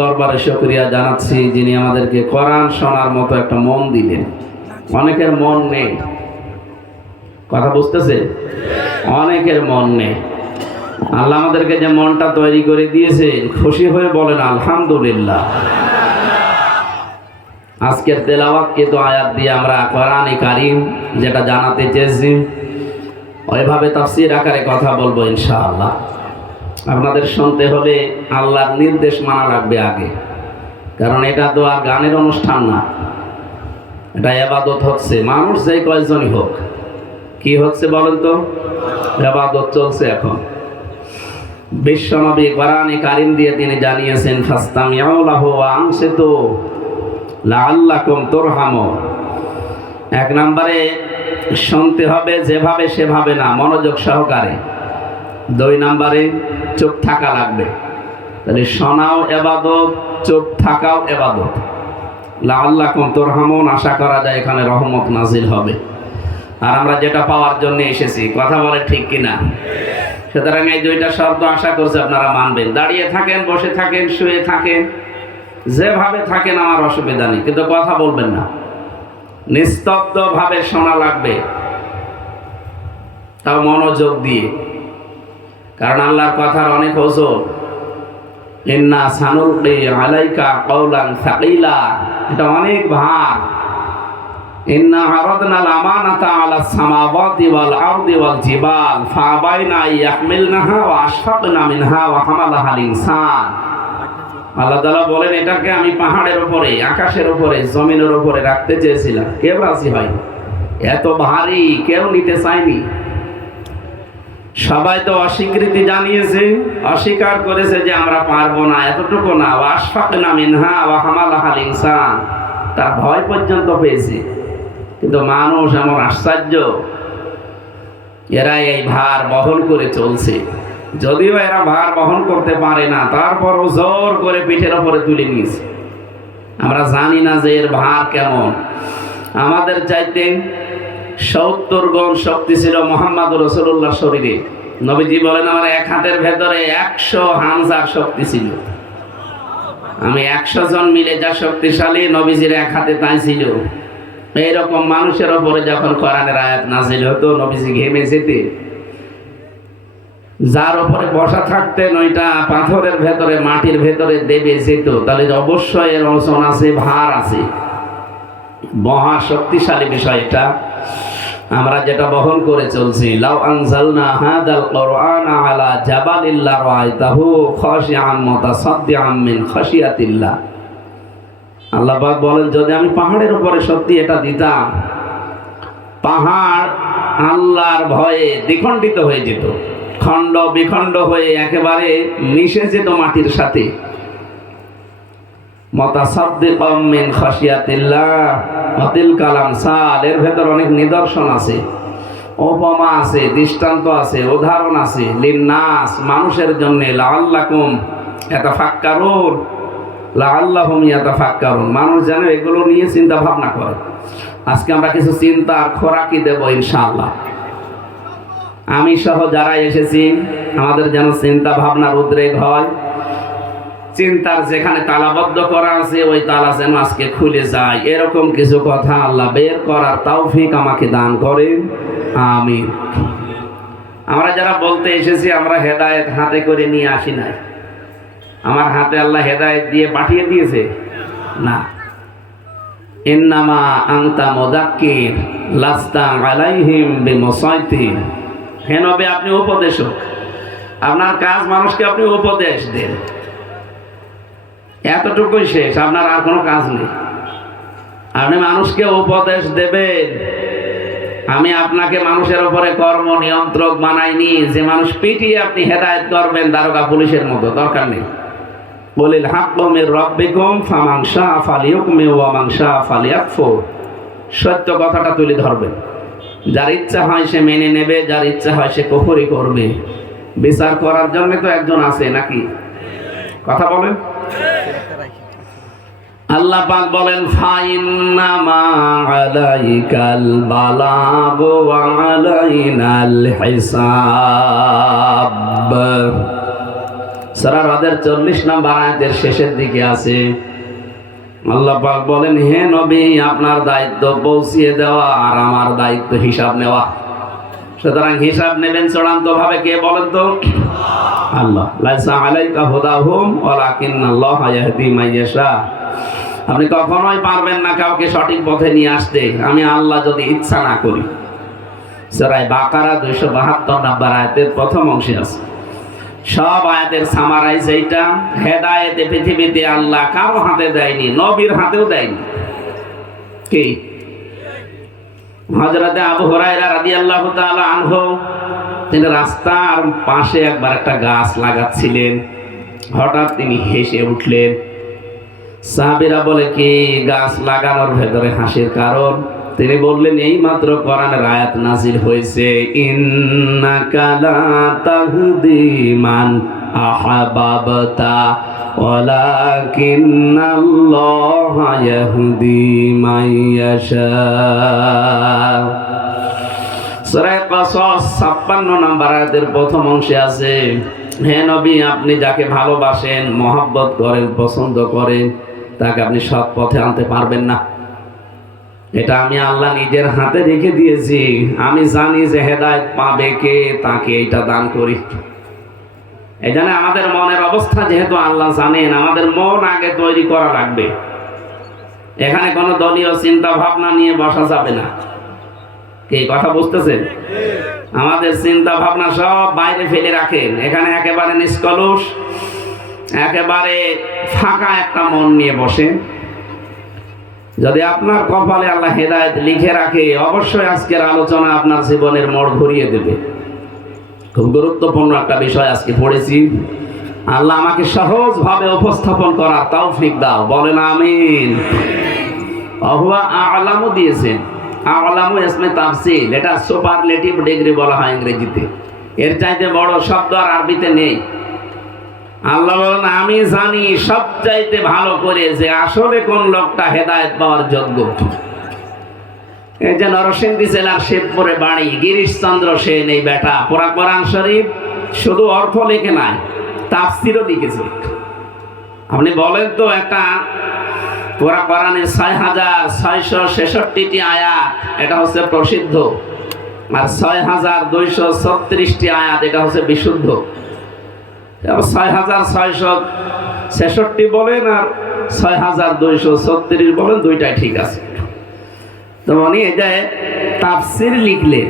দরবারে শুকরিয়া জানাচ্ছি যিনি আমাদেরকে কোরআন শোনার মতো একটা মন দিলেন। অনেকের মন নেই, কথা বুঝতেছে? অনেকের মন নেই। আল্লাহ আমাদেরকে যে মনটা তৈরি করে দিয়েছেন, খুশি হয়ে বলেন আলহামদুলিল্লাহ। আজকের তেলাওয়াত কিন্তু আয়াত দিয়ে আমরা কোরআনে কারীম যেটা জানাতে চেয়েছি ওইভাবে তাফসীর আকারে কথা বলবো ইনশাআল্লাহ। আপনাদের শুনতে হলে আল্লাহর নির্দেশ মানা লাগবে আগে, কারণ এটা তো আর গানের অনুষ্ঠান না, এটা ইবাদত হচ্ছে। মানুষ যেই কয়জনই হোক, কি হচ্ছে বলেন তো? ইবাদত চলছে এখন। বিশ্বনবী কোরআনে কারীম দিয়ে তিনি জানিয়েছেন ফাসতামিউ লাহু ওয়া আনসিতু লাআল্লাকুম তুরহামুন। এক নম্বরে শুনতে হবে যেভাবে সেভাবে না, মনোযোগ সহকারে। দুই নম্বরে চুপ থাকা লাগবে। তাহলে শোনাও ইবাদত, চুপ থাকাও ইবাদত। লাআল্লাকুম তুরহামুন, আশা করা যায় এখানে রহমত নাজিল হবে। আর আমরা যেটা পাওয়ার জন্য এসেছি, কথা বলে ঠিক কিনা? সুতরাং এই দুইটা শর্ত আশা করছি আপনারা মানবেন। দাঁড়িয়ে থাকেন, বসে থাকেন, শুয়ে থাকেন, যেভাবে থাকেন আমার অসুবিধা নেই, কিন্তু কথা বলবেন না। নিস্তব্ধ ভাবে শোনা লাগবে, তাও মনোযোগ দিয়ে, কারণ আল্লাহর কথার অনেক ওজন। ইন্না সানুলকি আলাইকা কাওলান সাকিলা, এটা অনেক ভার। ইন্না আরাদনাল আমানাতা আলাস সামাওয়াতি ওয়াল আরদি ওয়াল জিবাল ফাআবাইনা ইয়াহমিলনাহা ওয়া আশফাকনা মিনহা ওয়া হামালাহাল ইনসান। আল্লাহ তাআলা বলেন, এটাকে আমি পাহাড়ের উপরে, আকাশের উপরে, জমিনের উপরে রাখতে চেয়েছিলাম, কেউ রাজি হয়নি। এত ভারী, কেউ নিতে চায়নি। সবাই তো অস্বীকৃতি জানিয়েছে, অস্বীকার করেছে যে আমরা পারবো না, এতটুকু না। ওয়া আশফাকনা মিনহা ওয়া হামালাহাল ইনসান, তার ভয় পর্যন্ত পেয়েছে। কিন্তু মানুষ এমন আশ্চর্য, এরা এই ভার বহন করে চলছে। যদিও এরা ভার বহন করতে পারে না, তারপরও জোর করে পিঠের উপরে তুলে নিয়েছে। আমরা জানি না যে এর ভার কেমন। আমাদের চাইতে 70 গুণ শক্তি ছিল মুহাম্মদ রাসূলুল্লাহর শরীরে। নবীজি বলেন, আমার এক হাতের ভেতরে 100 হানজার শক্তি ছিল। আমি 100 জন মিলে যা শক্তিশালী, নবীজির এক হাতে তাই ছিল। এইরকম মানুষের উপরে যখন কোরআনের আয়াত নাযিল হতো, নবীজি ঘেমে যেতেন। যার উপরে বসা থাকতেন ওইটা পাথরের ভেতরে, মাটির ভেতরে দেবে যেত। তাহলে অবশ্যই এর ওজন আছে, ভার আছে, মহা শক্তিশালী বিষয় এটা। আমরা যেটা বহন করে চলছি, লাউ আনজালনা হাদাল কুরআনা আলা জাবালিল লারাআইতাহু খাশিআন মুতাসাদ্দিআন মিন খাশিয়াতিল্লাহ। আল্লাহ পাক বলেন, যদি আমি পাহাড়ের উপরে সত্যি এটা দিতাম, পাহাড় আল্লাহর ভয়ে দ্বিখণ্ডিত হয়ে যেত, খণ্ড বিখণ্ড হয়ে একেবারে মিশে যেত মাটির সাথে। মুতাসাদ্দিআন মিন খাশিয়াতিল্লাহ ওয়া তিলকাল আমসাল, এর ভেতর অনেক নিদর্শন আছে, উপমা আছে, দৃষ্টান্ত আছে, উদাহরণ আছে। লিন্নাস, মানুষের জন্য। লাআল্লাকুম ইয়াতাফাক্কারুন, লাআল্লাহুম ইয়াতাফাক্কারুন, মানুষ যেন এগুলো নিয়ে চিন্তা ভাবনা করে। আজকে আমরা কিছু চিন্তার খোরাকি দেব ইনশাআল্লাহ। আমি সহ যারা এসেছি, আমাদের যেন চিন্তা ভাবনার উদ্রেক হয়। চিন্তার যেখানে তালাবদ্ধ করা আছে, ওই তালা যেন আজকে খুলে যায়, এরকম কিছু কথা আল্লাহ বের করার তৌফিক আমাকে দান করেন, আমিন। আমরা যারা বলতে এসেছি, আমরা হেদায়েত হাতে করে নিয়ে আসি নাই। আমার হাতে আল্লাহ হেদায়েত দিয়ে পাঠিয়ে দিয়েছে না। ইন্নামা আনতা মুযাক্কির লাস্তা আলাইহিম বিমুসাইতির। হে নবী, আপনি উপদেশক, আপনার কাজ মানুষকে আপনি উপদেশ দেন, এতটুকুই শেষ। আপনার আর কোনো কাজ নেই, আপনি মানুষকে উপদেশ দেবেন। আমি আপনাকে মানুষের উপরে কর্ম নিয়ন্ত্রক বানাইনি যে মানুষ পিটিয়ে আপনি হেদায়েত করবেন দারোগা পুলিশের মতো, দরকার নেই। বলিল হাক্কু মির রাব্বিকুম ফামান শাআ ফালিয়ুমিন ওয়া মান শাআ ফালিয়াকফুর। সত্য কথাটা তুলে ধরবেন, যার ইচ্ছা হয় সে মেনে নেবে, যার ইচ্ছা হয় সে কুফরি করবে। বিচার করার জন্য তো একজন আছে নাকি? কথা বলেন। আল্লাহ পাক বলেন, ফাইন্নামা আলাইকাল বালাগু ওয়া আলাইনাল হিসাব। সূরা রদের 40 নম্বর আয়াতের শেষের দিকে আছে, আল্লাহ পাক বলেন, হে নবী, আপনার দায়িত্ব পৌঁছিয়ে দেওয়া আর আমার দায়িত্ব হিসাব নেওয়া। সুতরাং হিসাব নেবেন চূড়ান্ত ভাবে কে বলেন তো? আল্লাহ। লাইসা আলাইকা হুদাহুম ওয়ালাকিন্নাল্লাহা ইয়াহদি মান ইয়াশা। আপনি কখনোই পারবেন না কাউকে সঠিক পথে নিয়ে আসতে, আমি আল্লাহ যদি ইচ্ছা না করি। সূরা বাকারা 272 নম্বর আয়াতের প্রথম অংশে আছে। সব আয়াতের সামারাইজ এইটা, হেদায়েতে পৃথিবীতে আল্লাহ কারো হাতে দেয়নি, নবীর হাতেও দেয়নি। কি? হযরতে আবু হুরায়রা রাদিয়াল্লাহু তাআলা আনহু, তিনি রাস্তার পাশে একবার একটা গাছ লাগাচ্ছিলেন, হঠাৎ তিনি হেসে উঠলেন। সাহাবীরা বলে, কি গাছ লাগানোর ভেতরে হাসির কারণ? তিনি বললেন, এই মাত্র কোরআনের আয়াত নাযিল হয়েছে, ইন্নাকা লা তাহদি মান আহাবাবতা ওয়ালাকিন্নাল্লাহা ইয়াহদি মান ইয়াশা। সূরা কসস 56 নম্বর আয়াতের প্রথম অংশে আছে, হে নবী, আপনি যাকে ভালোবাসেন, মহব্বত করেন, পছন্দ করেন, তাকে আপনি সৎ পথে আনতে পারবেন না। এটা আমি আল্লাহ নিজের হাতে রেখে দিয়েছি। আমি জানি যে হেদায়েত পাবে কে, তাকে এটা দান করি। এই জন্য আমাদের মনের অবস্থা যেহেতু আল্লাহ জানেন, আমাদের মন আগে তৈরি করা লাগবে। এখানে কোনো দলীয় চিন্তা ভাবনা নিয়ে বসা যাবে না। কি কথা বুঝতেছেন? আমাদের চিন্তা ভাবনা সব বাইরে ফেলে রাখেন। এখানে একেবারে নিষ্কলুষ, একেবারে ফাঁকা একটা মন নিয়ে বসেন। যদি আপনার কপালে আল্লাহ হেদায়েত লিখে রাখে, অবশ্যই আজকের আলোচনা আপনার জীবনের মোড় ঘুরিয়ে দেবে। খুব গুরুত্বপূর্ণ একটা বিষয় আজকে পড়েছি। আল্লাহ আমাকে সহজভাবে উপস্থাপন করার তৌফিক দাও, বলেন আমিন। হুয়া আ'লামু দিয়েছেন। আ'লামু ইসমে তাফসীল, এটা সুপারলেটিভ ডিগ্রি বলা হয় ইংরেজিতে। এর চাইতে বড় শব্দ আর আরবিতে নেই। আল্লাহ বলেন, আমি জানি সবচাইতে ভালো করে যে আসলে কোন লোকটা হেদায়েত পাওয়ার যোগ্য। এই যে নরসিংদী জেলার শেবপুরে বাড়ি, গিরিশচন্দ্র সেন, এই বেটা পুরা কোরআন শরীফ শুধু অর্থ লিখে নাই, তাফসীরও লিখেছে। আপনি বলেন তো, একটা পুরা কোরআনের ৬৬৬৬টি আয়াত, এটা হচ্ছে প্রসিদ্ধ, আর ৬২৩৬টি আয়াত, এটা হচ্ছে বিশুদ্ধ। ৬৬৬৬ বলেন আর ৬২৩৬ বলেন, দুইটাই ঠিক আছে। তো উনি এই যে তাফসীর লিখলেন,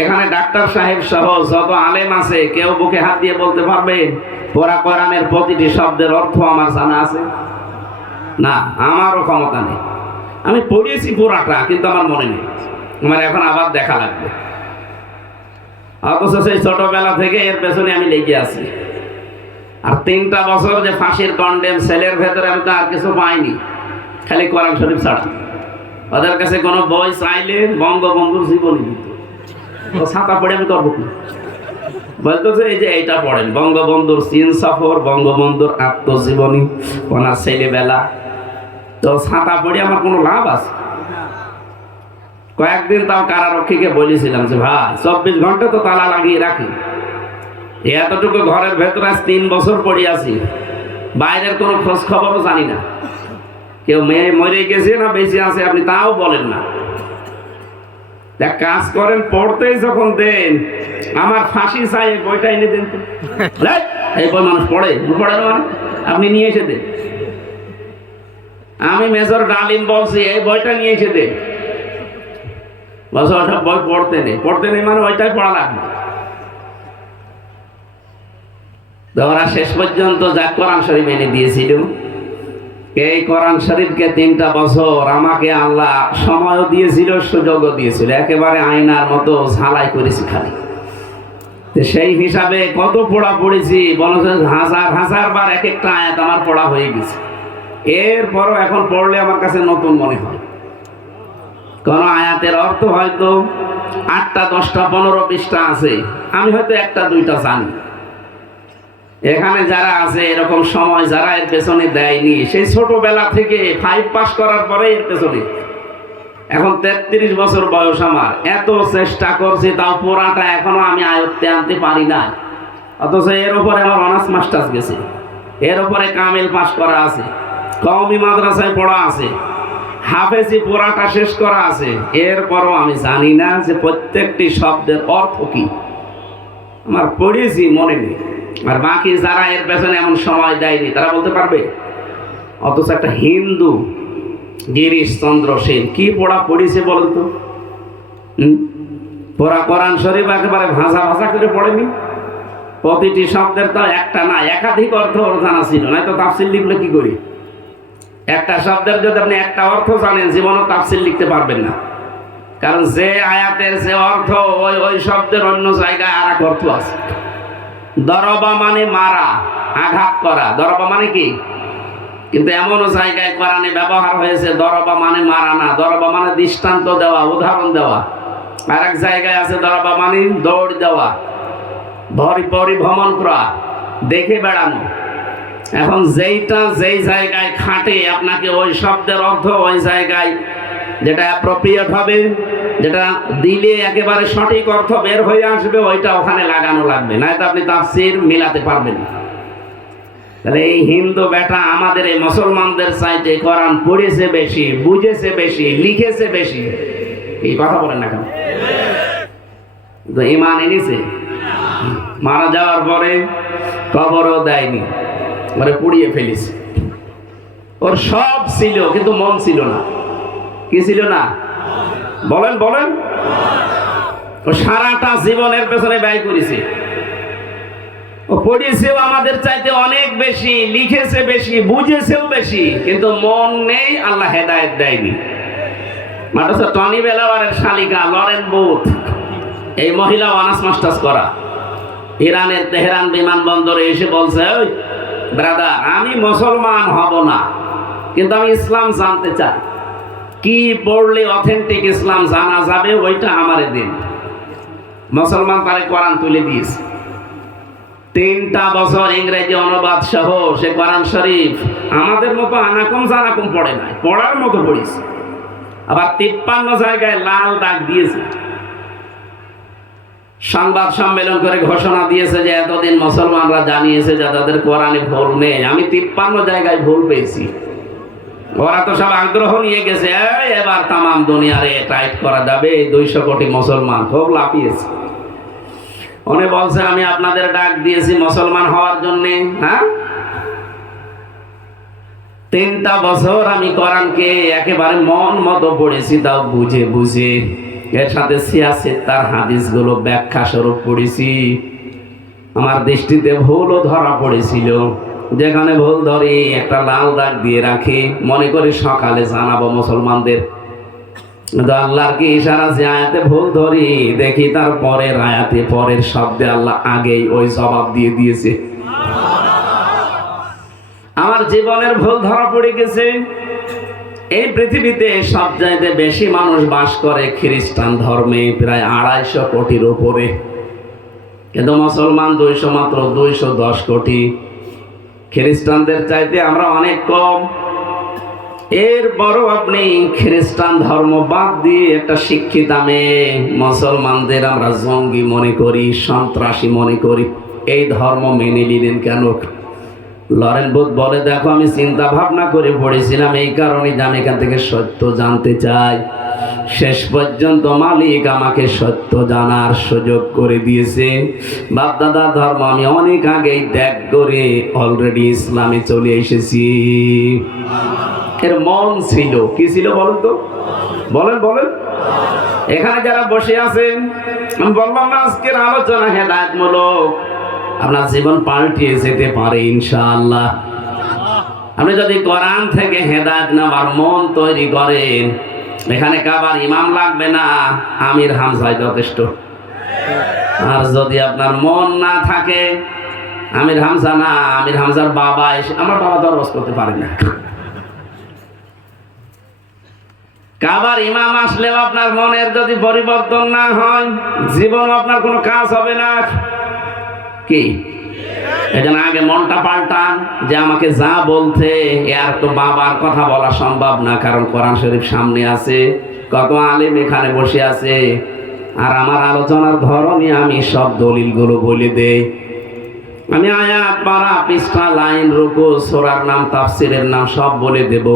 এখানে ডাক্তার সাহেব সহ যত আলেম আছে, কেউ বুকে হাত দিয়ে বলতে পারবে পুরা কোরআনের প্রতিটি শব্দের অর্থ আমার জানা আছে? না, আমারও ক্ষমতা নেই। আমি পড়িয়েছি পুরাটা, কিন্তু আমার মনে নেই। আমার এখন আবার দেখা লাগবে। অথচ সেই ছোটবেলা থেকে এর পেছনে আমি লেগে আছি। আর 3টা বছর যে ফাঁসির কন্ডেম সেলের ভেতরে, আমি তো আর কিছু পাইনি, খালি কোরআন শরীফ ছাড়া। ওদের কাছে কোনো বই চাইলে বঙ্গবন্ধুর জীবনী দিত, ছাতা পড়ে আমি করবো কি? বলতো যে এই যে এইটা পড়েন, বঙ্গবন্ধুর চীন সফর, বঙ্গবন্ধুর আত্মজীবনী, ওনার ছেলেবেলা। তো ছাতা পড়ে আমার কোনো লাভ আছে? কয়েকদিন তাও কারারক্ষীকে বলেছিলাম যে ভাই 24 ঘন্টা তো তালা লাগিয়ে রাখি, এতটুকু ঘরের ভেতরে 3 বছর পড়ে আছি, বাইরের কোনো খোঁজ খবরও জানি না। কেউ মেয়ে মরে গেছে না বেঁচে আছে আপনি তাও বলেন না। এক কাজ করেন, পড়তেই যখন দেন, আমার ফাঁসি চাই, বইটা এনে দেন তো। এই বই মানুষ পড়ে না, মানে আপনি নিয়ে এসে দেন। আমি মেজর ডালিম বলছি, এই বইটা নিয়ে এসে দেন। বলছে ওসব বই পড়তে নেই মানে ওইটাই পড়া লাগবে। ওরা শেষ পর্যন্ত যা কোরআন শরীফ এনে দিয়েছিল, এই কোরআন শরীফকে 3টা বছর আমাকে আল্লাহ সময়ও দিয়েছিল, সুযোগও দিয়েছিল, একেবারে আয়নার মতো ঝালাই করেছি খালি। সেই হিসাবে কত পড়া পড়েছি, বলছেন হাজার বার এক একটা আয়াত আমার পড়া হয়ে গেছে। এরপরও এখন পড়লে আমার কাছে নতুন মনে হয়। কোন আয়াতের অর্থ হয়তো 8টা 10টা 15 20টা আছে, আমি হয়তো 1টা 2টা জানি। এখানে যারা আছে এরকম সময়, যারা এর পেছনে দেয়নি, সেই ছোটবেলা থেকে 5 পাস করার পরে এর পেছনে, এখন 33 বছর বয়স আমার, এত চেষ্টা করছি, তাও পড়াটা এখনো আমি আয়ত্তে আনতে পারি না। অথচ এর উপরে আমার অনার্স মাস্টার্স গেছে, এর উপরে কামিল পাস করা আছে, কওমি মাদ্রাসায় পড়া আছে, হাফেজি পুরাটা শেষ করা আছে, এরপরও আমি জানি না যে প্রত্যেকটি শব্দের অর্থ কি। আমার পড়েছি মনে নেই। আর বাকি যারা এর পেছনে এমন সময় দেয়নি তারা বলতে পারবে। অথচ একটা হিন্দু গিরিশ চন্দ্র সেন কি পড়া পড়েছে বলেন তো? পড়া কোরআন শরীফ একেবারে ভাষা ভাষা করে পড়েনি। প্রতিটি শব্দের তো একটা না একাধিক অর্থ ওর জানা ছিল না, তো তাফসীর লিখলে কি করি? একটা শব্দের যদি আপনি একটা অর্থ জানেন জীবনও তাফসীর লিখতে পারবেন না, কারণ যে আয়াতের যে অর্থ ওই শব্দের অন্য জায়গায় আর এক অর্থ আছে। দরবা মানে মারা, আঘাত করা, দরবা মানে কি? কিন্তু এমনও জায়গায় কোরআনে ব্যবহার হয়েছে দরবা মানে মারা না, দরবা মানে দৃষ্টান্ত দেওয়া, উদাহরণ দেওয়া। আর এক জায়গায় আছে দরবা মানে দৌড় দেওয়া, পরিভ্রমণ করা, দেখে বেড়ানো। এখন যেইটা যেই জায়গায় খাটে আপনাকে ওই শব্দের অর্থ ওই জায়গায় যেটা অ্যাপ্রোপ্রিয়েট হবে, যেটা দিলে একেবারে সঠিক অর্থ বের হয়ে আসবে, ওইটা ওখানে লাগানো লাগবে, নয়তো আপনি তাফসীর মিলাতে পারবেন না। তাহলে এই হিন্দু বেটা আমাদের এই মুসলমানদের চাইতে কোরআন পড়েছে বেশি, বুঝেছে বেশি, লিখেছে বেশি। এই কথা বলেন না কেন? তো ঈমান এনেছে, মারা যাওয়ার পরে কবরও দেয়নি, ওরে পুড়িয়ে ফেলেছে। ওর সব ছিল কিন্তু মন ছিল না। কি ছিল না? বলেন বলেন। ও সারাটা জীবনের পেছনে ব্যয় করেছে। ও পড়েছেও আমাদের চাইতে অনেক বেশি, লিখেছে বেশি, বুঝেছেও বেশি, কিন্তু মন নেই, আল্লাহ হেদায়েত দেয়নি। মাদ্রাসা টনি বেলাওয়ারের শালিকা লরেন বুথ, এই মহিলা অনার্স মাস্টার্স করা, ইরানের তেহরান বিমানবন্দরে এসে বলছে, ওই ব্রাদার, আমি মুসলমান হব না, কিন্তু আমি ইসলাম জানতে চাই। কি পড়লে অথেন্টিক ইসলাম জানা যাবে ওইটা আমারে দিন। মুসলমান তারে কোরআন তুলে দিয়েছে। 3টা বছর ইংরেজি অনুবাদ সহ সে কোরআন শরীফ আমাদের মতো আনাকুম জানাকুম পড়ে নাই, পড়ার মতো পড়েছে। আবার 53 জায়গায় লাল দাগ দিয়েছে। সংবাদ সম্মেলন করে ঘোষণা দিয়েছে যে এতদিন মুসলমানরা জানিয়েছে যে তাদের কোরআনে ভুল নেই, আমি 53 জায়গায় ভুল পেয়েছি। ওরা তো সব আগ্রহ নিয়ে গেছে, এবার তামাম দুনিয়ারে টাইট করা যাবে, 200 কোটি মুসলমান খুব লাফিয়েছে। উনি বলছে আমি আপনাদের ডাক দিয়েছি মুসলমান হওয়ার জন্যে। হ্যাঁ, 3টা বছর আমি কোরআনকে একেবারে মন মতো পড়েছি, তাও বুঝে বুঝে। এর সাথে সিয়াসেত্তার হাদিসগুলো ব্যাখ্যা স্বরূপ পড়েছি। আমার দৃষ্টিতে ভুলও ধরা পড়েছিল, যেখানে ভুল ধরে একটা লাল দাগ দিয়ে রাখি, মনে করি সকালে জানাবো মুসলমানদের। আল্লাহর কি ইশারা, যে আয়াতে ভুল ধরি দেখি তার পরের আয়াতে পরের শব্দে আল্লাহ আগেই ওই জবাব দিয়ে দিয়েছে। আমার জীবনের ভুল ধরা পড়ে গেছে। এই পৃথিবীতে সবচাইতে বেশি মানুষ বাস করে খ্রিস্টান ধর্মে, প্রায় 250 কোটির উপরে, কিন্তু মুসলমান 200, মাত্র 210 কোটি। খ্রিস্টানদের চাইতে আমরা অনেক কম। এরপরও আপনি খ্রিস্টান ধর্ম বাদ দিয়ে একটা শিক্ষিত মেয়ে মুসলমানদের আমরা জঙ্গি মনে করি, সন্ত্রাসী মনে করি। এই ধর্ম মেনে নিলেন কেন? লরেন বুথ বলে, দেখো আমি চিন্তা ভাবনা করে পড়েছিলাম, এই কারণে আমি এখান থেকে সত্য জানতে চাই। শেষ পর্যন্ত মালিক আমাকে সত্য জানার সুযোগ করে দিয়েছে। বাপদাদা ধর্ম আমি অনেক আগেই ত্যাগ করে অলরেডি ইসলামে চলে এসেছি। এর মন ছিল, কি ছিল বলেন তো? বলেন বলেন। এখানে যারা বসে আছেন, আমি বললাম না আজকের আলোচনা হেদায়েতমূলক, আপনার জীবন পাল্টিয়ে যেতে পারে ইনশাআল্লাহ। আপনি যদি কোরআন থেকে হেদায়েত নেওয়ার মন তৈরি করেন, এখানে কাবার ইমাম লাগবে না, আমির হামজাই যথেষ্ট। আর যদি আপনার মন না থাকে, আমির হামজা না, আমির হামজার বাবা এসে, আমার বাবা দরবাস করতে পারে না। কাবার ইমাম আসলেও আপনার মনের যদি পরিবর্তন না হয়, জীবন আপনার কোনো কাজ হবে না। কি এজন্য আগে মনটা পাল্টান, যে আমাকে যা বলতে আর তো বাবার কথা বলা সম্ভব না, কারণ কোরআন শরীফ সামনে আছে, কত আলেম এখানে বসে আছে, আর আমার আলোচনার ধরনে আমি সব দলিলগুলো বলে দেই। আমি আয়াত পারা পৃষ্ঠা লাইন রুকু সূরার নাম তাফসীরের নাম সব বলে দেব,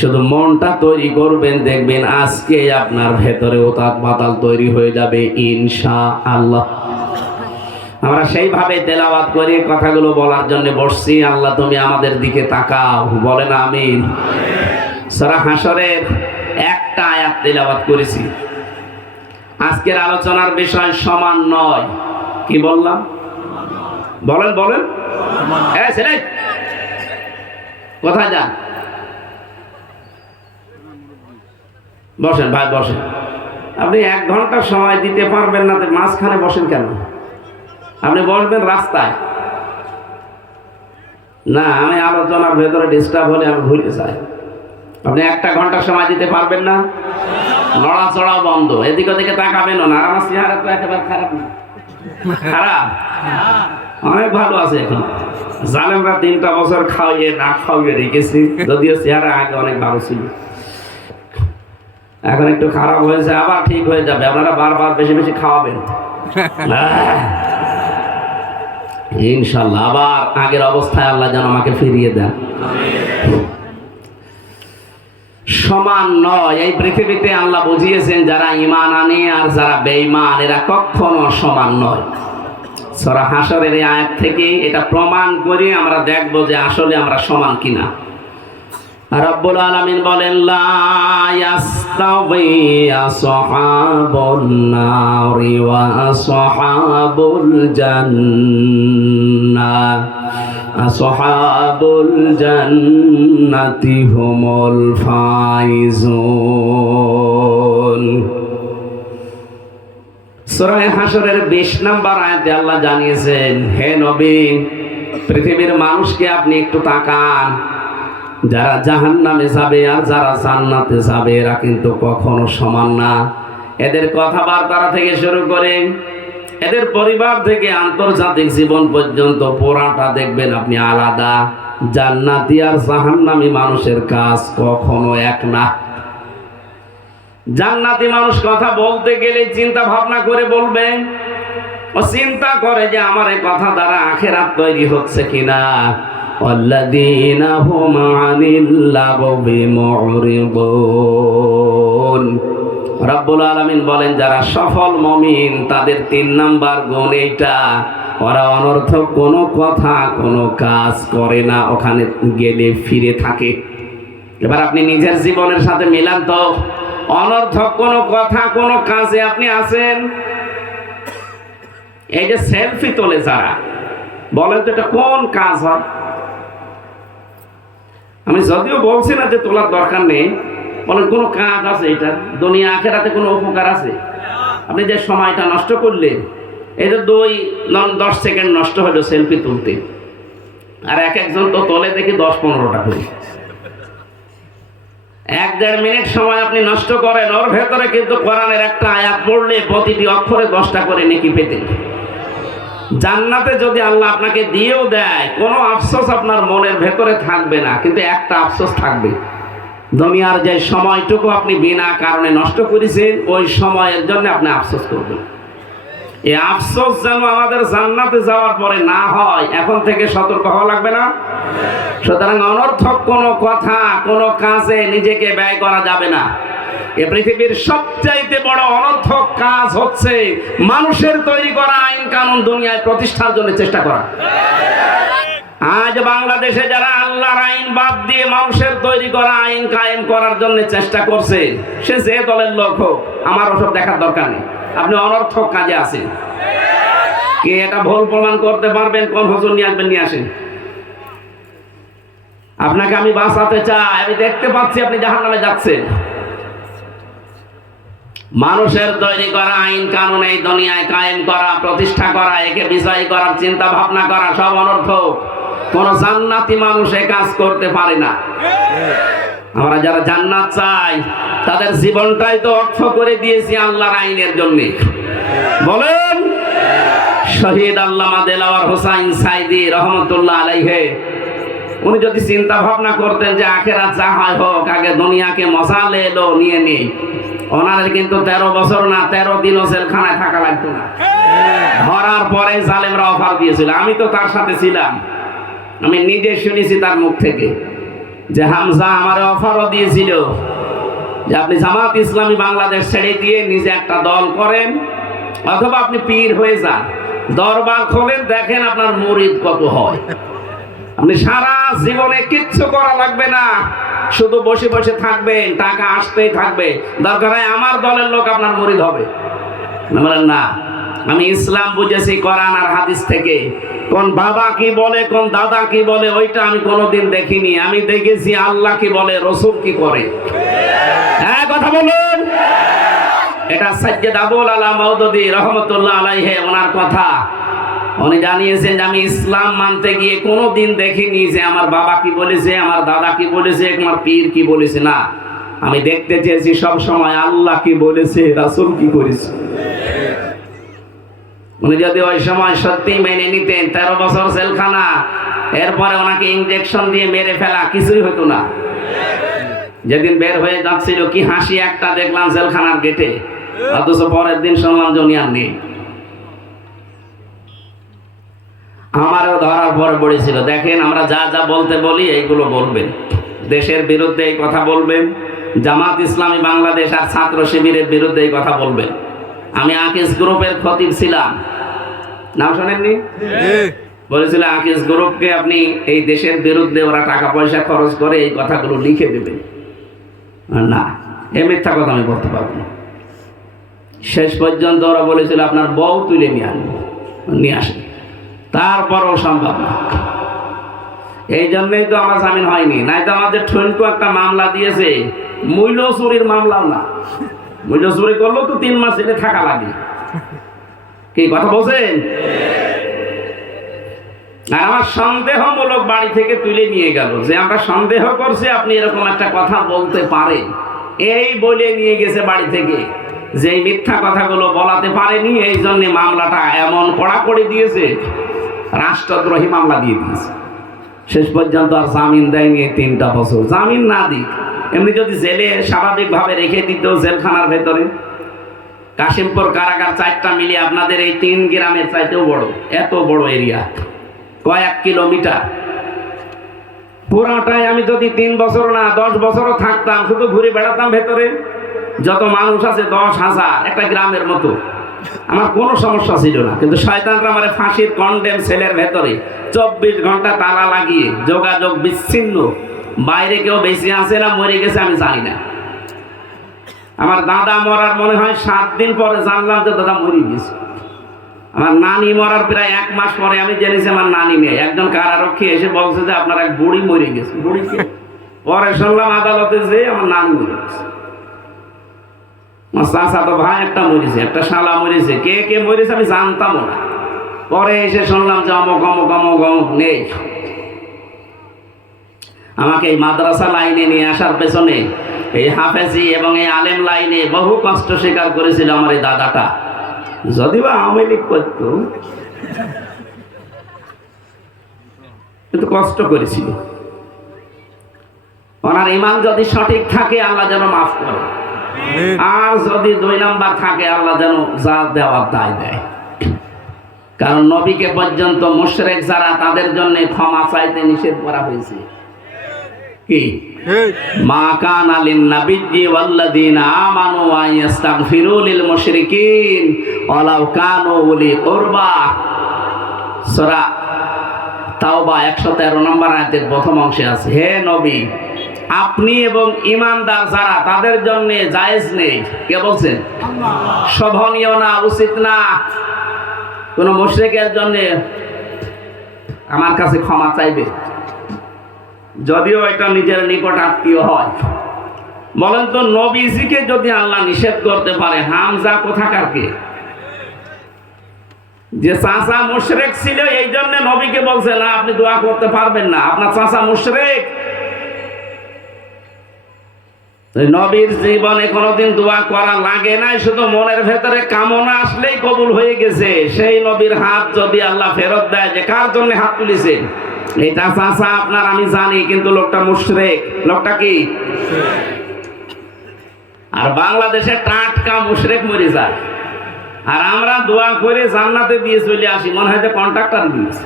শুধু মনটা তৈরি করবেন, দেখবেন আজকে আপনার ভেতরে ওতাক পাতাল তৈরি হয়ে যাবে ইনশাআল্লাহ। আমরা সেইভাবে তেলাওয়াত করে কথাগুলো বলার জন্য বসছি। আল্লাহ তুমি আমাদের দিকে তাকাও, বলেন আমিন। সূরা হাশরের একটা আয়াত তেলাওয়াত করেছি। আজকের আলোচনার বিষয় সমান নয়। কি বললাম? বলেন বলেন। এই ছেলে কোথায় যান? বসেন ভাই বসেন। আপনি 1 ঘন্টা সময় দিতে পারবেন না, মাঝখানে বসেন কেন? আপনি বসবেন রাস্তায় না। আমি আলোচনার ভেতরে ডিস্টার্ব হলে আমি ভুলে যাই। আপনি 1 ঘন্টা সময় দিতে পারবেন না? নড়াচড়া বন্ধ, এদিক ওদিকে তাকাবেন না। আর আমার চেহারা তো একেবারে খারাপ না, খারাপ অনেক ভালো আছে। এখন জালেমরা 3টা বছর খাওয়িয়ে না খাওয়িয়ে রেখেছি, যদিও চেহারা আগে অনেক ভালো ছিল, এখন একটু খারাপ হয়েছে, আবার ঠিক হয়ে যাবে। আপনারা বারবার বেশি বেশি খাওয়াবেন ইনশাআল্লাহ। আবার আগের অবস্থায় আল্লাহ যেন আমাকে ফিরিয়ে দেন। সমান নয় এই পৃথিবীতে। আল্লাহ বুঝিয়েছেন যারা ঈমান আনে আর যারা বেঈমান এরা কখনো সমান নয়। সূরা হাশরের এই আয়াত থেকে এটা প্রমাণ করে আমরা দেখব যে আসলে আমরা সমান কিনা। রব্বুল আলামিন বলেন লা ইয়াস্তাওয়ি আসহাবুন নারি ওয়া আসহাবুল জান্নাহ আসহাবুল জান্নাতি হুমুল ফাইজুন। সূরা হাশরের 20 নম্বর আয়াতে আল্লাহ জানিয়েছেন, হে নবী পৃথিবীর মানুষকে আপনি একটু তাকান, যারা জাহান্নামে যাবে আর যারা জান্নাতে যাবে এরা কিন্তু কখনো সমান না। এদের কথাবার্তা থেকে শুরু করে এদের পরিবার থেকে আন্তর্জাতিক জীবন পর্যন্ত পুরাটা দেখবেন আপনি আলাদা। জান্নাতি আর জাহান্নামী মানুষের কাজ কখনো এক না। জান্নাতি মানুষ কথা বলতে গেলে চিন্তা ভাবনা করে বলবেন, ও চিন্তা করে যে আমার এই কথা দ্বারা আখিরাত তৈরি হচ্ছে কিনা। والذين هم عن اللغو معرضون। রব্বুল আলামিন বলেন যারা সফল মুমিন তাদের 3 নাম্বার গুণ এইটা, ওরা অনর্থক কোনো কথা কোনো কাজ করে না, ওখানে গেলে ফিরে থাকে। এবার আপনি নিজের জীবনের সাথে মিলান তো, অনর্থক কোনো কথা কোনো কাজে আপনি আছেন? এই যে সেলফি তোলে যারা, বলেন তো এটা কোন কাজ হয়? আমি যদিও বলছি না যে তোলার দরকার নেই, বলেন কোনো কাজ আছে এটা? দুনিয়া আখিরাতে কোনো উপকার আছে? আপনি যে সময়টা নষ্ট করলেন, এই যে 2-10 সেকেন্ড নষ্ট হলো সেলফি তুলতে, আর একজন তো তোলে দেখি 10-15টা করে। 1-1.5 মিনিট সময় আপনি নষ্ট করেন, ওর ভেতরে কিন্তু কোরআনের একটা আয়াত পড়লে প্রতিটি অক্ষরে 10টা করে নেকি পেতেন। জান্নাতে যদি আল্লাহ আপনাকে দিয়েও দেয়, কোনো আফসোস আপনার মনের ভেতরে থাকবে না, কিন্তু একটা আফসোস থাকবে, দুনিয়ার যে সময়টুকু আপনি বিনা কারণে নষ্ট করেছেন ওই সময়ের জন্য আপনি আফসোস করবেন। এই আফসোস যেন আমাদের জান্নাতে যাওয়ার পরে না হয়, এখন থেকে সতর্ক হওয়া লাগবে না? সুতরাং অনর্থক কোনো কথা কোনো কাজে নিজেকে ব্যয় করা যাবে না। এ পৃথিবীর সবচাইতে বড় অনর্থক কাজ হচ্ছে মানুষের তৈরি করা আইন কানুন দুনিয়ায় প্রতিষ্ঠার জন্য চেষ্টা করা। আজ বাংলাদেশে যারা আল্লাহর আইন বাদ দিয়ে মানুষের তৈরি করা আইন কায়েম করার জন্য চেষ্টা করছে, সে যে দলের লোক হোক, আমার ওসব দেখার দরকার নেই। আপনি অনর্থক কাজে আছেন। কে এটা ভুল প্রমাণ করতে পারবেন? কোন হুজুর নিয়ে আসবেন, নিয়ে আসেন। আপনাকে আমি বাঁচাতে চাই, আমি দেখতে পাচ্ছি আপনি জাহান্নামে যাচ্ছেন। মানুষের তৈরি করা আইন কানুন এই দুনিয়ায় কায়েম করা প্রতিষ্ঠা করা, একে বিজয়ী করার চিন্তা ভাবনা করা সব অনর্থক। কোন জান্নাতি মানুষ এ কাজ করতে পারে না। আমরা যারা জান্নাত চাই তাদের জীবনটাই তো অর্থ করে দিয়েছি আল্লাহর আইনের জন্য। বলেন শহীদ আল্লামা দেলাওয়ার হোসাইন সাইদি রহমতুল্লাহ আলাইহি উনি যদি চিন্তা ভাবনা করতেন যে আখেরাত যা হয় হোক, আগে দুনিয়াকে মজা লেলো নিয়ে নেই, ওনার কিন্তু 13 বছর না 13 দিনও জেলখানায় থাকা লাগতো না। ধরার পরে জালেমরা অফার দিয়েছিল, আমি তো তার সাথে ছিলাম, আমি নিজে শুনেছি তার মুখ থেকে যে হামজা আমার অফারও দিয়েছিল যে আপনি জামাত ইসলামী বাংলাদেশ ছেড়ে দিয়ে নিজে একটা দল করেন, অথবা আপনি পীর হয়ে যান, দরবার খোলেন, দেখেন আপনার মুরিদ কত হয়। আপনি সারা জীবনে কিচ্ছু করা লাগবে না, শুধু বসে বসে থাকবেন, টাকা আসতেই থাকবে, দরকার হয় আমার দলের লোক আপনার মুরিদ হবে। বলেন না, আমি ইসলাম বুঝেছি কোরআন আর হাদিস থেকে। কোন বাবা কি বলে, কোন দাদা কি বলে, ওইটা আমি কোনোদিন দেখিনি। আমি দেখেছি আল্লাহ কি বলে, রসুল কি করে। হ্যাঁ, কথা বলুন। এটা সাইয়্যিদ আবুল আলা মাওদুদী রহমাতুল্লাহ আলাইহি ওনার কথা। উনি জানিয়েছেন যে আমি ইসলাম মানতে গিয়ে কোনোদিন দেখিনি যে আমার বাবা কি বলেছে, আমার দাদা কি বলেছে, আমার পীর কি বলেছে। না, আমি দেখতে চেয়েছি সব সময় আল্লাহ কি বলেছে, রাসূল কি করেছে। উনি যদি ওই সময় সত্যি মেনে নিতেন, 13 বছর জেলখানা, এরপরে ওনাকে ইনজেকশন দিয়ে মেরে ফেলা, কিছুই হতো না। যেদিন বের হয়ে যাচ্ছিল কি হাসি একটা দেখলাম জেলখানার গেটে, অথচ পরের দিন শুনলাম যে উনি আর নেই। আমারও ধরার পরে পড়েছিল। দেখেন, আমরা যা যা বলতে বলি এইগুলো বলবেন, দেশের বিরুদ্ধে এই কথা বলবেন, জামাত ইসলামী বাংলাদেশ আর ছাত্র শিবিরের বিরুদ্ধে এই কথা বলবেন। আমি আকিস গ্রুপের খতিব ছিলাম, নাম শোনেননি? বলেছিল আকিস গ্রুপকে আপনি এই দেশের বিরুদ্ধে ওরা টাকা পয়সা খরচ করে এই কথাগুলো লিখে দেবেন। না, এ মিথ্যা কথা আমি বলতে পারবো না। শেষ পর্যন্ত ওরা বলেছিল আপনার বউ তুলে নিয়ে আসেন, তারপরও সম্ভব না। এই জন্যই তো আমার জামিন হয়নি, নাই তো আমাদের ঠনকু একটা মামলা দিয়েছে, মূল্য চুরির মামলাও না। মূল্য চুরি করলেও তো 3 মাস জেলে থাকা লাগে। কি কথা বলছেন? আর আমার সন্দেহমূলক বাড়ি থেকে তুলে নিয়ে গেল, যে আমরা সন্দেহ করছি আপনি এরকম একটা কথা বলতে পারেন, এই বলে নিয়ে গেছে বাড়ি থেকে। যে মিথ্যা কথাগুলো বলাতে পারেনি, এই জন্য মামলাটা এমন কড়াকড়ি দিয়েছে, রাষ্ট্রদ্রোহী মামলা দিয়ে দিয়েছে। শেষ পর্যন্ত আর জামিন দেয়নি 3টা বছর। জামিন না দিক, এমনি যদি জেলে স্বাভাবিকভাবে রেখে দিত জেলখানার ভেতরে, কাশিমপুর কারাগার 4টা মিলিয়ে আপনাদের এই 3 গ্রামের চাইতেও বড়, এত বড় এরিয়া, কয়েক কিলোমিটার পুরাটাই। আমি যদি 3 বছর না 10 বছরও থাকতাম, শুধু ঘুরে বেড়াতাম ভেতরে, যত মানুষ আছে 10,000, একটা গ্রামের মতো, আমার কোনো সমস্যা ছিল না। কিন্তু শয়তানরা আমার ফাঁসির কন্ডেম সেলের ভেতরে 24 ঘন্টা তালা লাগিয়ে, যোগাযোগ বিচ্ছিন্ন, বাইরে কেউ বেশি আছে না মরে গেছে আমি জানি না। আমার দাদা মরার মনে হয় 7 দিন পরে জানলাম যে দাদা মরে গেছে। আমার নানি মরার প্রায় 1 মাস পরে আমি জেনেছি আমার নানি নেই। একজন কারারক্ষী এসে বলছে যে আপনার এক বুড়ি মরে গেছে। বুড়িকে পরে শুনলাম আদালতে যে আমার নানি মরে গেছে। আমার চাচা তো ভাই একটা মরেছে, একটা শালা মরেছে, কে কে মরেছে আমি জানতামও না। পরে এসে শুনলাম যে অমুক অমুক অমুক অমুক নেই। আমাকে এই মাদ্রাসা লাইনে নিয়ে আসার পেছনে, এই হাফেজি এবং এই আলেম লাইনে বহু কষ্ট স্বীকার করেছিল আমার এই দাদাটা। যদিও আওয়ামী লীগ করতো, কিন্তু কষ্ট করেছিল। ওনার ইমান যদি সঠিক থাকে আল্লাহ যেন মাফ করে, আর যদি 2 নাম্বার থাকে আল্লাহ যেন যা দেওয়ার দায় দেয়। কারণ নবীকে পর্যন্ত মুশরিক যারা, তাদের জন্য ক্ষমা চাইতে নিষেধ করা হয়েছে। কি মা কানা লিন নাবিয়্যি ওয়াল্লাযীনা আমানু ওয়া ইস্তাগফিরু লিল মুশরিকিন ওয়ালাউ কানু উলি কুরবা। সূরা তাওবা 113 নম্বর আয়াতের প্রথম অংশে আছে, হে নবী, আপনি এবং ঈমানদার যারা, তাদের জন্য জায়েজ নেই। কে বলছেন? আল্লাহ। শোভনীয় না, উচিত না কোন মুশরিকের জন্য আমার কাছে ক্ষমা চাইবে, যদিও এটা নিজের নিকট আত্মীয় হয়। বলেন তো, নবীজিকে যদি আল্লাহ নিষেধ করতে পারে, হামজা কোথাকার কে? যে চাচা মুশরিক ছিল, এই জন্য নবীকে বলছে না আপনি দোয়া করতে পারবেন না, আপনার চাচা মুশরিক। নবীর জীবনে কোনোদিন দোয়া করা লাগে নাই, শুধু মনের ভেতরে কামনা আসলেই কবুল হয়ে গেছে। সেই নবীর হাত যদি আল্লাহ ফেরত দেয়, যে কার জন্য হাত তুলেছেন, এটা চাচা আপনার আমি জানি, কিন্তু লোকটা মুশরিক। লোকটা কি? আর বাংলাদেশে টাটকা মুশরিক মরে যায়, আর আমরা দোয়া করে জান্নাতে দিয়ে চলে আসি, মনে হয় যে কন্ট্রাক্টর দিয়েছে।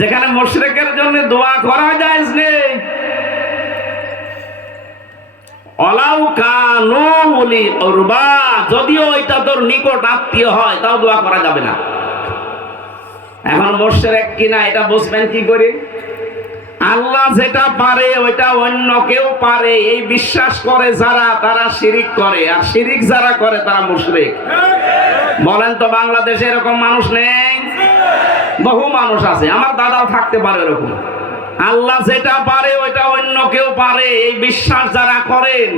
যেখানে মুশরিকের জন্য দোয়া করা যায় নেই। অলাউ কানু উলি কুরবা, যদিও এটা তোর নিকট আত্মীয় হয়, তাও দোয়া করা যাবে না। এখন মুশরিক কিনা এটা বুঝবেন কি করে? আল্লাহ যেটা পারে ওইটা অন্য কেউ পারে, এই বিশ্বাস করে যারা, তারা শিরিক করে, আর শিরিক যারা করে তারা মুশরিক। বলেন তো বাংলাদেশে এরকম মানুষ নেই? বহু মানুষ আছে, আমার দাদাও থাকতে পারে এরকম। আল্লাহ যেটা পারে ওইটা অন্য কেউ পারে, এই বিশ্বাস যারা করেন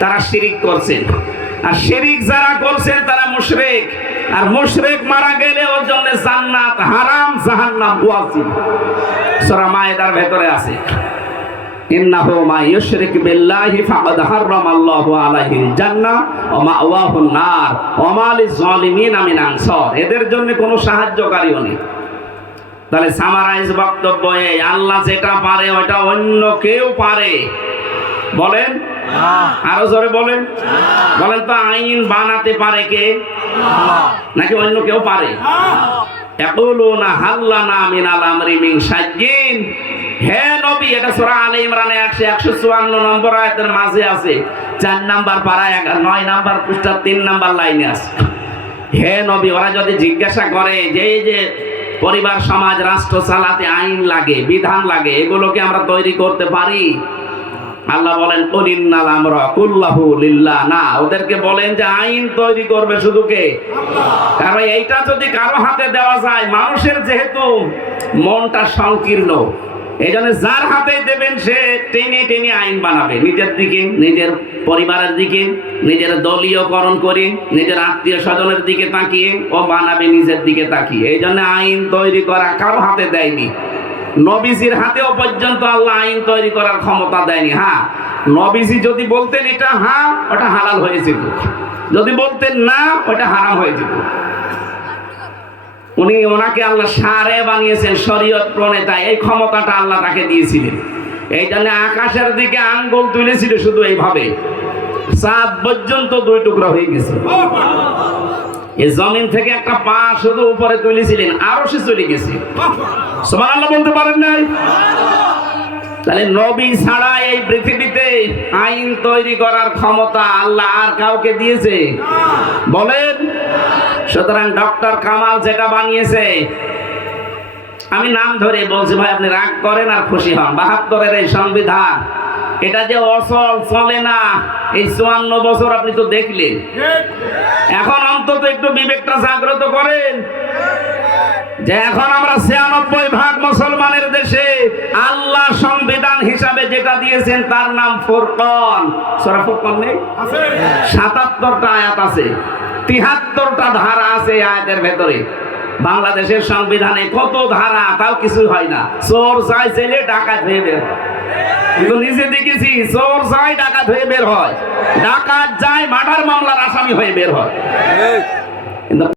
তারা শিরিক করছেন, আর শিরিক যারা করছেন তারা মুশরিক। আর মুশরিক মারা গেলে ওর জন্য জান্নাত হারাম, জাহান্নাম ওয়াজিব। সূরা মায়েদার ভেতরে আছে, ইন্নাহু মা ইউশরিক বিল্লাহি ফাকাদ হারামাল্লাহু আলাইহিল জান্নাহ ওয়া মাওয়াহুন নার ওয়া মা লিয-যালিমিনা মিন আনসার। এদের জন্য কোনো সাহায্যকারীও নেই। তাহলে সামারাইজ বক্তব্য এই, আল্লাহ যেটা পারে ওটা অন্য কেউ পারে। বলেন আরো জোরে বলেন। বলেন তো আইন বানাতে পারে কে? নাকি অন্য কেউ পারে? ইয়াকুলুনা হাল্লানা মিনাল আমরি মিন শাইইন। হে নবী, এটা সূরা আলে ইমরানে 154 নম্বর আয়াতের মাঝে আছে, 4 নাম্বার পারা 9 নাম্বার পৃষ্ঠা 3 নাম্বার লাইনে আছে। হে নবী, ওরা যদি জিজ্ঞাসা করে যে এই যে পরিবার সমাজ রাষ্ট্র চালাতে আইন লাগে, বিধান লাগে, এগুলোকে আমরা তৈরি করতে পারি? আল্লাহ বলেন কুলিন্নাল আমরা কুল্লাহু লিল্লাহ। না, ওদেরকে বলেন যে আইন তৈরি করবে শুধু কে? আল্লাহ। কারণ এইটা যদি কারো হাতে দেওয়া যায়, মানুষের যেহেতু মনটা সংকীর্ণ, এই জন্য যার হাতে দেবেন সে টেনে টেনে আইন বানাবে, নিজের দিকে, নিজের পরিবারের দিকে, নিজের দলীয়করণ করে, নিজের আত্মীয় স্বজনের দিকে তাকিয়ে ও বানাবে নিজের দিকে তাকিয়ে। এই জন্য আইন তৈরি করা কারো হাতে দেয়নি। নবীজির হাতেও পর্যন্ত আল্লাহ আইন তৈরি করার ক্ষমতা দেয়নি। হ্যাঁ, নবীজি যদি বলতেন এটা হ্যাঁ, ওটা হালাল হয়ে যেত, যদি বলতেন না ওটা হারাম হয়ে যেত। ওনাকে আল্লাহ সারে বানিয়েছেন, শরীয়ত প্রণেতা, এই ক্ষমতাটা আল্লাহ তাকে দিয়েছিলেন। এই জন্য আকাশের দিকে আঙ্গুল তুলেছিল শুধু এইভাবে, চাঁদ পর্যন্ত 2 টুকরা হয়ে গেছে। এই জমিন থেকে একটা পা শুধু উপরে তুলেছিলেন, আরো সে চলে গেছে। সুবহানাল্লাহ বলতে পারেন নাই? তাহলে নবী ছাড়া এই পৃথিবীতে আইন তৈরি করার ক্ষমতা আল্লাহ আর কাউকে দিয়েছে? বলেন। সুতরাং ডক্টর কামাল যেটা বানিয়েছে, আমি নাম ধরে বলছি, ভাই আপনি রাগ করেন আর খুশি হন, 72-এর এই সংবিধান, এটা যে অচল চলে না, এই 54 বছর আপনি তো দেখলেন। এখন অন্তত একটু বিবেকটা জাগ্রত করেন যে এখন আমরা 96% মুসলমানের দেশে আল্লাহ সংবিধান হিসাবে যেটা দিয়েছেন তার নাম ফুরকান। সূরা ফুরকান নেই? 77টা আয়াত আছে, 73টা ধারা আছে আয়াতের ভেতরে। বাংলাদেশের সংবিধানে কত ধারা, তাও কিছু হয় না। চোর যায় জেলে, ডাকাত হয়ে বের হয়। কিন্তু নিজে দেখেছি, চোর যায় ডাকাত হয়ে বের হয়, ডাকাত যায় মার্ডার মামলার আসামি হয়ে বের হয়।